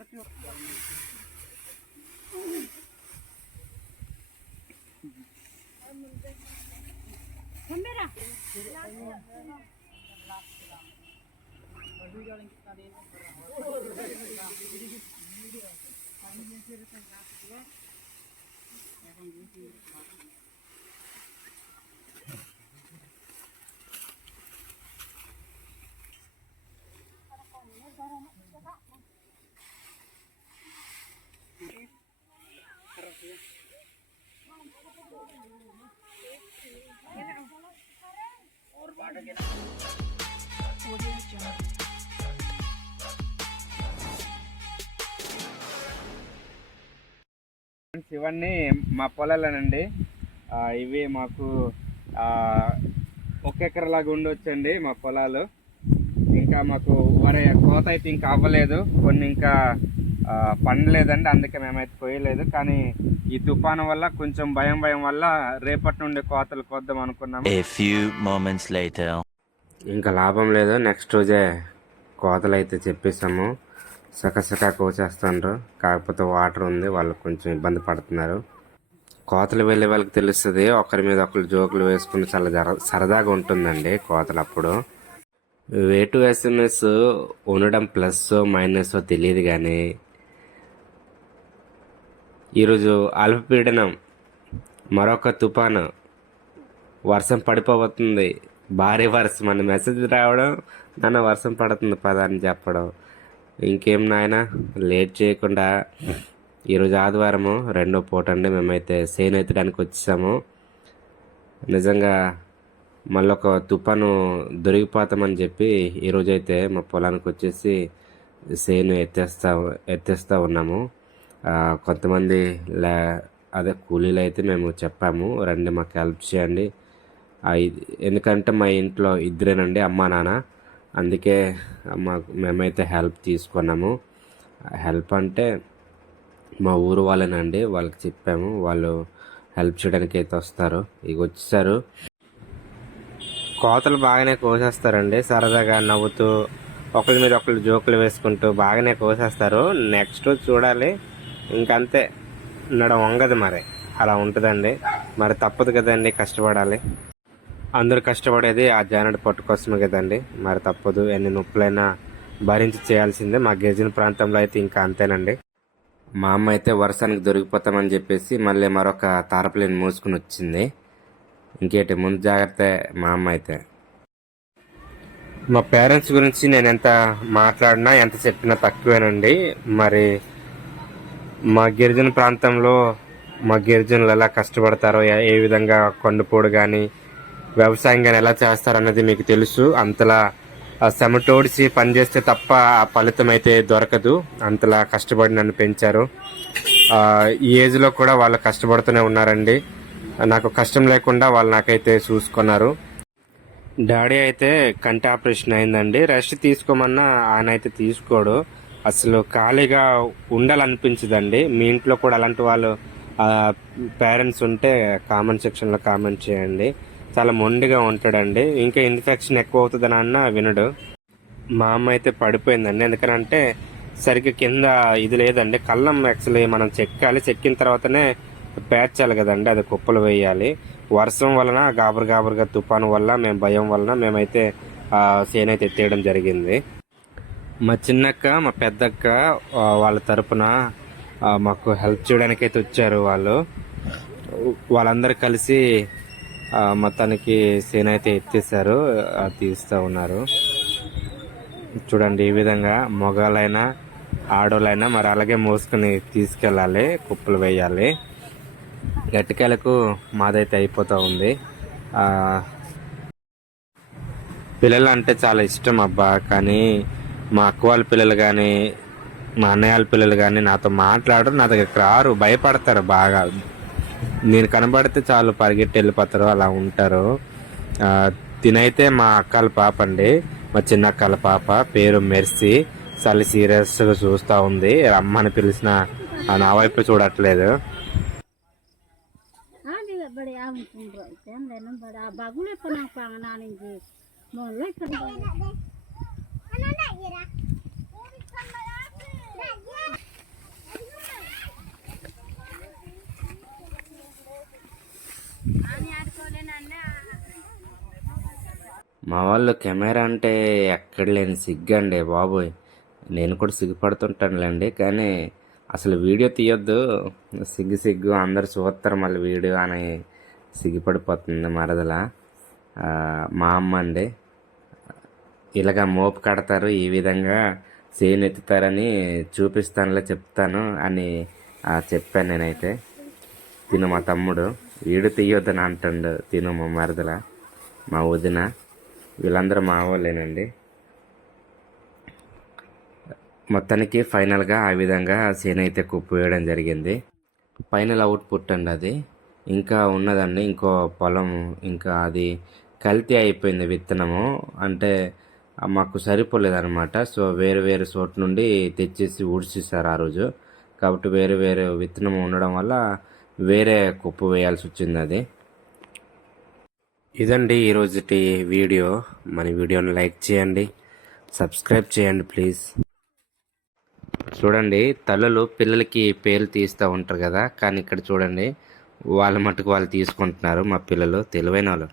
merkür. Kamera. Thank you. ఇవన్నీ మా పొలాలేనండి. ఇవి మాకు ఒక ఎకరలాగా ఉండొచ్చండి మా పొలాలు. ఇంకా మాకు వరే కోత అయితే ఇంకా అవ్వలేదు. కొన్ని ఇంకా పండలేదండి అందుకే మేమైతే కోయలేదు కానీ ఈ తుఫాను వల్ల కొంచెం భయం భయం వల్ల రేపటి నుండి కోతలు కొద్దాం అనుకున్నాము. Later. ఇంకా లాభం లేదు. నెక్స్ట్ రోజే కోతలు అయితే చెప్పేసాము సకసకా కోసేస్తుండ్రు. కాకపోతే వాటర్ ఉంది. వాళ్ళు కొంచెం ఇబ్బంది పడుతున్నారు. కోతలు వెళ్ళే వాళ్ళకి తెలుస్తుంది. ఒకరి మీద ఒకరు జోకులు వేసుకుని చాలా జర సరదాగా ఉంటుందండి కోతలు అప్పుడు. వే టు ఎస్ఎంఎస్ ఉండడం ప్లస్ మైనస్ తెలియదు కానీ ఈరోజు అల్పపీడనం మరొక తుఫాను. వర్షం పడిపోబోతుంది. భారీ వర్షం మన మెసేజ్ రావడం నాన్న వర్షం పడుతుంది పదా అని చెప్పడం. ఇంకేం నాయన లేట్ చేయకుండా ఈరోజు ఆదివారము రెండో పూట అండి మేమైతే సేను ఎత్తడానికి వచ్చేసాము నిజంగా మళ్ళీ ఒక తుఫాను దొరికిపోతామని చెప్పి ఈరోజు అయితే మా పొలానికి వచ్చేసి సేను ఎత్తేస్తా ఎత్తేస్తూ ఉన్నాము. కొంతమంది లే అదే కూలీలు అయితే మేము చెప్పాము రండి మాకు హెల్ప్ చేయండి. ఎందుకంటే మా ఇంట్లో ఇద్దరేనండి అమ్మ నాన్న. అందుకే మాకు మేమైతే హెల్ప్ తీసుకున్నాము. హెల్ప్ అంటే మా ఊరు వాళ్ళేనండి వాళ్ళకి చెప్పాము వాళ్ళు హెల్ప్ చేయడానికి అయితే వస్తారు. ఇక వచ్చేసారు. కోతలు బాగానే కోసేస్తారండి సరదాగా నవ్వుతూ ఒకరి మీద ఒకరు జోకులు వేసుకుంటూ బాగానే కోసేస్తారు. నెక్స్ట్ చూడాలి ఇంకంతే. నడ వంగదు మరి. అలా ఉంటుందండి. మరి తప్పదు కదండి కష్టపడాలి. అందరూ కష్టపడేది ఆ జానడు పట్టు కోసమే కదండి. మరి తప్పదు ఎన్ని నొప్పులైనా భరించి చేయాల్సిందే మా గిరిజన ప్రాంతంలో అయితే ఇంకా అంతేనండి. మా అమ్మ అయితే వర్షానికి దొరికిపోతామని చెప్పేసి మళ్ళీ మరొక తారపలేని మూసుకుని వచ్చింది. ఇంకేటి ముందు జాగ్రత్త మా అమ్మ అయితే. మా పేరెంట్స్ గురించి నేను ఎంత మాట్లాడినా ఎంత చెప్పినా తక్కువేనండి. మరి మా గిరిజన ప్రాంతంలో మా గిరిజనులు ఎలా కష్టపడతారో ఏ- విధంగా కొండపోడు కానీ వ్యవసాయం కానీ ఎలా చేస్తారన్నది మీకు తెలుసు. అంతలా ఆ పనిచేస్తే తప్ప ఆ ఫలితం అయితే దొరకదు. అంతలా కష్టపడి నన్ను పెంచారు. ఈ ఏజ్లో కూడా వాళ్ళు కష్టపడుతూనే ఉన్నారండి. నాకు కష్టం లేకుండా వాళ్ళు నాకైతే చూసుకున్నారు. డాడీ అయితే కంటి ఆపరేషన్ అయిందండి. రెస్ట్ తీసుకోమన్నా ఆయన అయితే తీసుకోడు. అసలు ఖాళీగా ఉండాలనిపించదండి. మీ ఇంట్లో కూడా అలాంటి వాళ్ళు పేరెంట్స్ ఉంటే కామెంట్ సెక్షన్లో కామెంట్ చేయండి. చాలా మొండిగా ఉంటాడండి. ఇంకా ఇన్ఫెక్షన్ ఎక్కువ అవుతుందని అన్న వినడు. మా అమ్మ అయితే పడిపోయిందండి. ఎందుకనంటే సరిగ్గా కింద ఇది లేదండి. కళ్ళం యాక్చువల్లీ మనం చెక్కాలి. చెక్కిన తర్వాతనే పేర్చాలి కదండి. అది కుప్పలు వేయాలి. వర్షం వలన గాబరు గాబరుగా తుఫాను వల్ల మేము భయం వలన మేమైతే సేనైతే ఎత్తేయడం జరిగింది. మా చిన్నక్క మా పెద్దక్క వాళ్ళ తరపున మాకు హెల్ప్ చేయడానికి అయితే వచ్చారు వాళ్ళు. వాళ్ళందరూ కలిసి మొత్తానికి సేన అయితే ఎత్తేసారు తీస్తూ ఉన్నారు. చూడండి ఈ విధంగా మొగాలైనా ఆడోళ్ళైనా మరి అలాగే మోసుకొని తీసుకెళ్ళాలి కుప్పలు వేయాలి. గట్టికాయలకు మాదైతే అయిపోతూ ఉంది. పిల్లలు అంటే చాలా ఇష్టం అబ్బా కానీ మా అక్క వాళ్ళ పిల్లలు కానీ మా అన్నయ్య వాళ్ళ పిల్లలు కానీ నాతో మాట్లాడరు నా దగ్గరికి రారు భయపడతారు బాగా. నేను కనబడితే చాలు పరిగెట్టి వెళ్ళిపోతారు అలా ఉంటారు. తినైతే మా అక్కల పాప అండి మా చిన్న అక్కల పాప పేరు మెర్సీ. చాలా సీరియస్గా చూస్తూ ఉంది రమ్మని పిలిచిన ఆ నా వైపు చూడట్లేదు. అది బడి అమ్ముకుండ్రు అయితే నేను బడి. మా వాళ్ళు కెమెరా అంటే ఎక్కడ లేని సిగ్గండి బాబోయ్. నేను కూడా సిగ్గుపడుతుంటానులేండి కానీ అసలు వీడియో తీయొద్దు. సిగ్గు సిగ్గు అందరు చూస్తారు మళ్ళీ వీడియో అని సిగ్గుపడిపోతుంది మరదల. మా అమ్మ అండి. ఇలాగ మోపు కడతారు ఈ విధంగా సేన్ ఎత్తుతారని చూపిస్తానులే చెప్తాను అని చెప్పాను నేనైతే. తిను మా తమ్ముడు. వీడు తీయొద్దని అంటుండు తిను మా మరదల మా వదిన. వీళ్ళందరూ మా వాళ్ళేనండి. మొత్తానికి ఫైనల్గా ఆ విధంగా సేన్ అయితే కుప్పివేయడం జరిగింది. ఫైనల్ అవుట్పుట్ అండి అది. ఇంకా ఉన్నదండి ఇంకో పొలం ఇంకా అది కల్తీ అయిపోయింది విత్తనము. అంటే మాకు సరిపోలేదన్నమాట. సో వేరు వేరు చోటు నుండి తెచ్చేసి ఊడ్చేసారు ఆ రోజు. కాబట్టి వేరు వేరే విత్తనం ఉండడం వల్ల వేరే కుప్పు వేయాల్సి వచ్చింది అది. ఇదండి ఈరోజుటి వీడియో. మన వీడియోని లైక్ చేయండి సబ్స్క్రైబ్ చేయండి ప్లీజ్. చూడండి తల్లులు పిల్లలకి పేర్లు తీస్తూ ఉంటారు కదా కానీ ఇక్కడ చూడండి వాళ్ళ మట్టుకు వాళ్ళు తీసుకుంటున్నారు మా పిల్లలు తెలివైన వాళ్ళు.